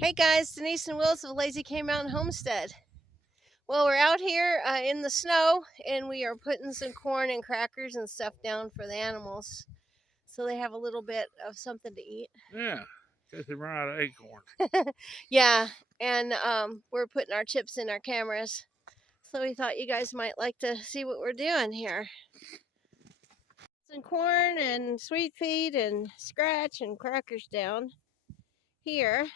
Hey guys, Denise and Willis of Lazy K Mountain Homestead. Well, we're out here in the snow and we are putting some corn and crackers and stuff down for the animals so they have a little bit of something to eat. Yeah, because they run out of acorn. Yeah, and we're putting our chips in our cameras. So we thought you guys might like to see what we're doing here. Some corn and sweet feed and scratch and crackers down here.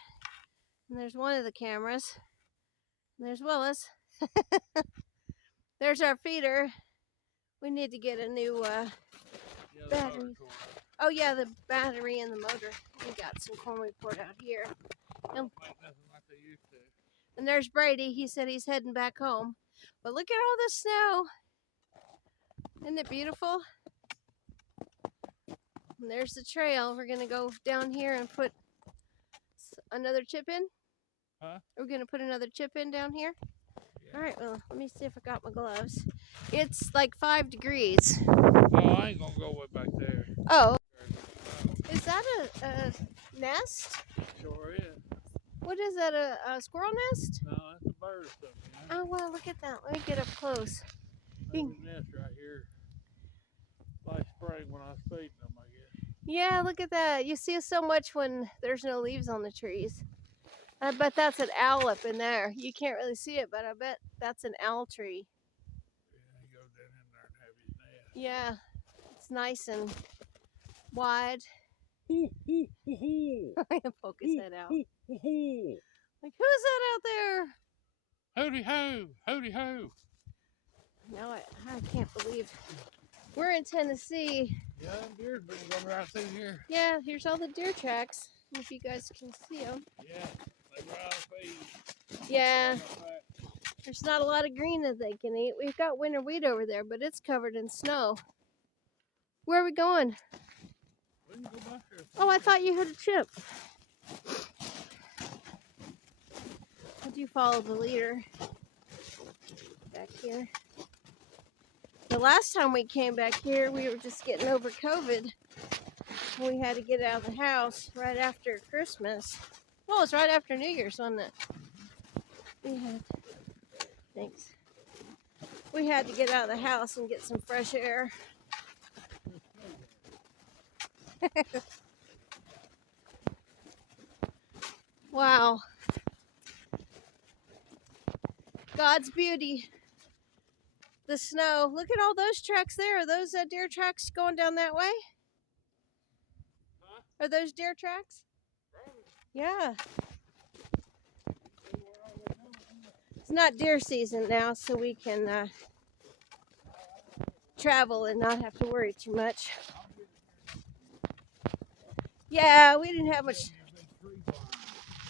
And there's one of the cameras. And there's Willis. There's our feeder. We need to get a new battery. Oh yeah, the battery and the motor. We got some corn we poured out here. And there's Brady. He said he's heading back home. But look at all this snow. Isn't it beautiful? And there's the trail. We're gonna go down here and put another chip in. Huh? We're gonna put another chip in down here. Yeah. All right. Well, let me see if I got my gloves. It's like 5 degrees. Oh, I ain't gonna go way back there. Oh. Is that a nest? Sure is. What is that, a squirrel nest? No, that's a bird or something. Oh, well, look at that. Let me get up close. There's a nest right here. Last spring when I was feeding them, I guess. Yeah, look at that. You see so much when there's no leaves on the trees. I bet that's an owl up in there. You can't really see it, but I bet that's an owl tree. Yeah, he goes down in there and have his nest. Yeah, it's nice and wide. I can poke his head out. Like, who's that out there? Howdy ho, howdy ho. No, I can't believe we're in Tennessee. Yeah, deer's been going right through here. Yeah, here's all the deer tracks. If you guys can see them. Yeah, they run out of feed. Yeah, there's not a lot of green that they can eat. We've got winter wheat over there, but it's covered in snow. Where are we going? We can go back there. Oh, I thought you had a chip. Did you follow the leader back here? The last time we came back here, we were just getting over COVID. We had to get out of the house right after Christmas. Well, it was right after New Year's, wasn't it? Thanks. We had to get out of the house and get some fresh air. Wow. God's beauty. The snow. Look at all those tracks there. Are those deer tracks going down that way? Huh? Are those deer tracks? Yeah. It's not deer season now, so we can travel and not have to worry too much. Yeah, we didn't have much.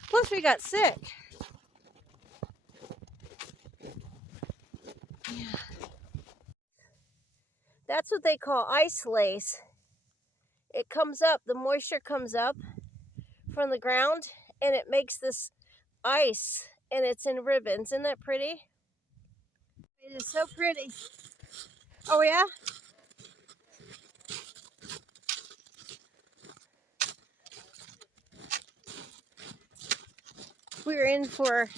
Plus, we got sick. Yeah. That's what they call ice lace. It comes up, the moisture comes up from the ground, and it makes this ice, and it's in ribbons. Isn't that pretty? It is so pretty. Oh, yeah? We're in for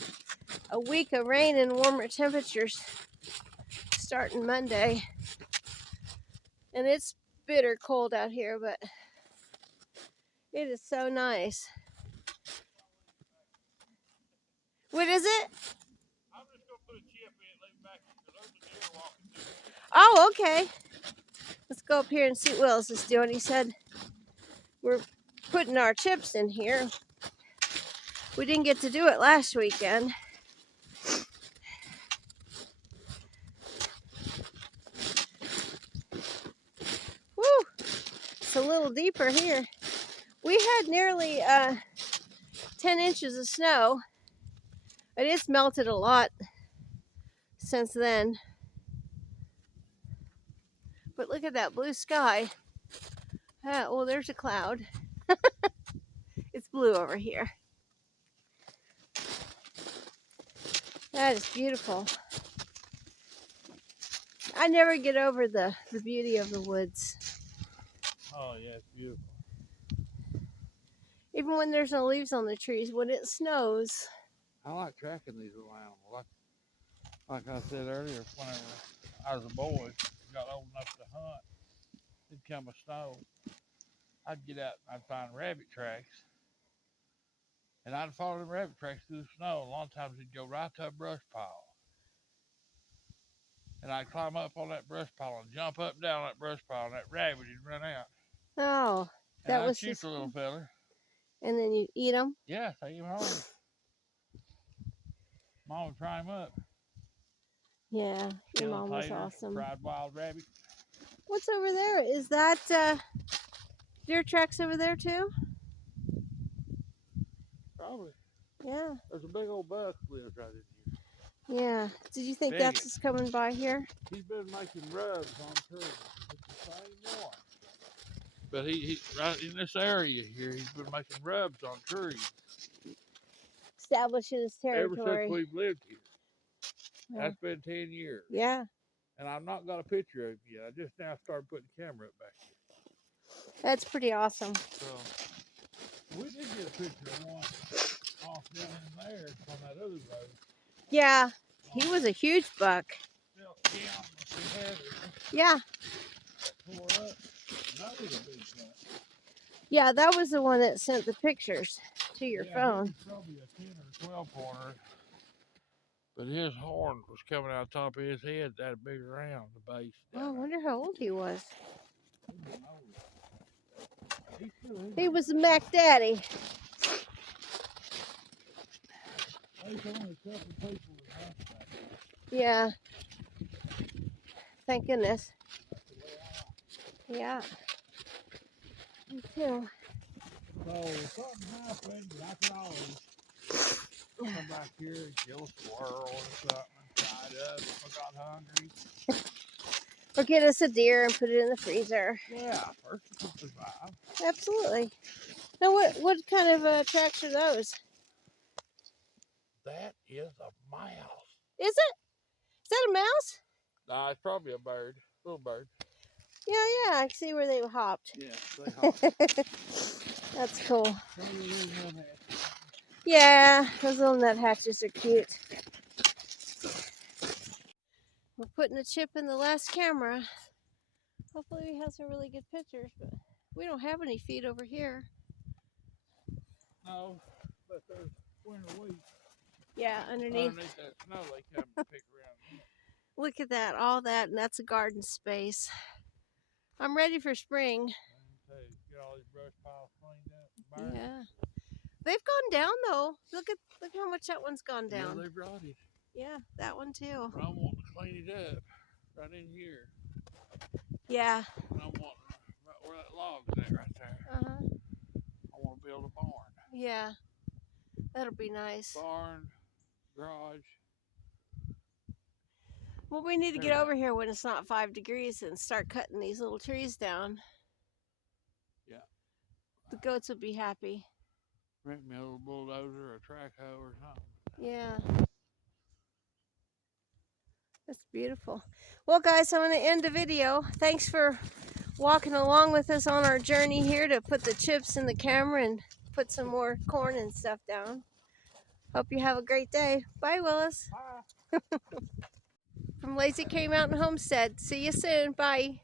a week of rain and warmer temperatures starting Monday. And it's bitter cold out here, but it is so nice. What is it? I'm just going to put a chip in and leave it back here because there's a deer walking through here. Oh, okay. Let's go up here and see what Willis is doing. He said we're putting our chips in here. We didn't get to do it last weekend. Woo! It's a little deeper here. We had nearly 10 inches of snow, but it's melted a lot since then. But look at that blue sky. Well, there's a cloud. It's blue over here. That is beautiful. I never get over the beauty of the woods. Oh, yeah, it's beautiful. Even when there's no leaves on the trees, when it snows. I like tracking these little animals. Like I said earlier, whenever I was a boy, got old enough to hunt, it'd come a snow. I'd get out and I'd find rabbit tracks. And I'd follow them rabbit tracks through the snow. A lot of times they'd go right to a brush pile. And I'd climb up on that brush pile and jump up and down that brush pile, and that rabbit would run out. Oh, And that I'd was shoot just... the little feller. And then you eat them? Yeah, take him home. Mom would fry him up. Yeah, your mom was Taters, awesome. fried wild rabbit. What's over there? Is that deer tracks over there too? Probably. Yeah. There's a big old buck lives right in here. Yeah. Did you think Big that's just coming by here? He's been making rubs on trees. It's the same one. But he right in this area here, he's been making rubs on trees. Establishing his territory. Ever since we've lived here. Yeah. That's been 10 years. Yeah. And I've not got a picture of him yet. I just now started putting the camera up back here. That's pretty awesome. So, we did get a picture of one off down in there on that other road. Yeah. He was a huge buck. Yeah. Tore up. That was a big buck. Yeah, that was the one that sent the pictures to your phone. He was probably a 10 or 12 pointer. But his horn was coming out the top of his head that big around the base. Oh, I wonder how old he was. He He was the Mac Daddy. There's only a couple people that hunt back there. Yeah. Thank goodness. Yeah. Me too. So if something happened, I could always come back here and kill a squirrel or something and fry it up if I got hungry. Or get us a deer and put it in the freezer. Yeah, first you can survive. Absolutely. Now, what kind of tracks are those? That is a mouse. Is it? Is that a mouse? Nah, it's probably a bird. Little bird. Yeah, I see where they hopped. Yeah, they hop. That's cool. Yeah, those little nuthatches are cute. We're putting a chip in the last camera. Hopefully we have some really good pictures, but we don't have any feed over here. No, but there's winter wheat. Yeah, underneath that snow, they come and pick around. Look at that, all that, and that's a garden space. I'm ready for spring. Get all these brush piles cleaned up. Yeah. They've gone down though. Look how much that one's gone down. Yeah, they've rotted. Yeah, that one too. But I'm wanting to clean it up right in here. Yeah. And I'm wanting right where that log's at right there. I want to build a barn. Yeah. That'll be nice. Barn, garage. Well, we need to get over here when it's not 5 degrees and start cutting these little trees down. Yeah. The goats will be happy. Rent me a little bulldozer or a track hoe or something. Yeah. That's beautiful. Well, guys, I'm going to end the video. Thanks for walking along with us on our journey here to put the chips in the camera and put some more corn and stuff down. Hope you have a great day. Bye, Willis. Bye. From Lazy K Mountain Homestead. See you soon. Bye.